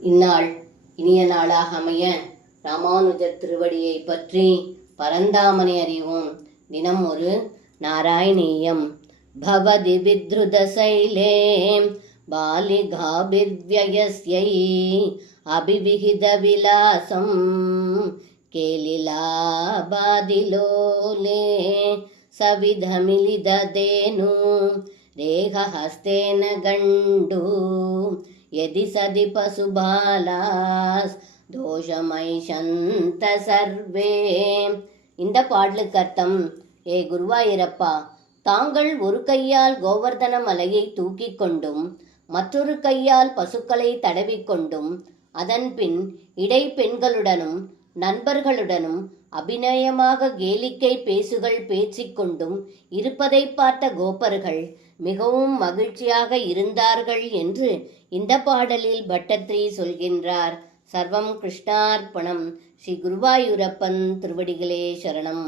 இந்நாள் இனிய நாளாக அமைய ராமானுஜர் திருவடியை பற்றி பரந்தாமனை அறிவோம். தினம் ஒரு நாராயணீயம். பவதி வித்ருத சைலே பாலிகாபிர்வ்யயஸ்யை அபிவிகித விலாசம் கேலிலாபாதிலோலே சவிதமிலிததேனு ரேகஹஸ்தேன கண்டு यदि सदि பசுபாலாஸ் தோஷமைஷந்த சர்வே. இந்த பாடலுக்கு அர்த்தம்: ஏ குருவாயூரப்பா, தாங்கள் ஒரு கையால் கோவர்தன மலையை தூக்கி கொண்டும் மற்றொரு கையால் பசுக்களை தடவிக்கொண்டும் அதன் பின் இடை பெண்களுடனும் நண்பர்களுடனும் அபிநயமாக கேலிக்கை பேசுகள் பேசிக்கொண்டும் இருப்பதை பார்த்த கோபர்கள் மிகவும் மகிழ்ச்சியாக இருந்தார்கள் என்று இந்த பாடலில் பட்டத்ரி சொல்கின்றார். சர்வம் கிருஷ்ணார்ப்பணம். ஸ்ரீ குருவாயூரப்பன் திருவடிகளே சரணம்.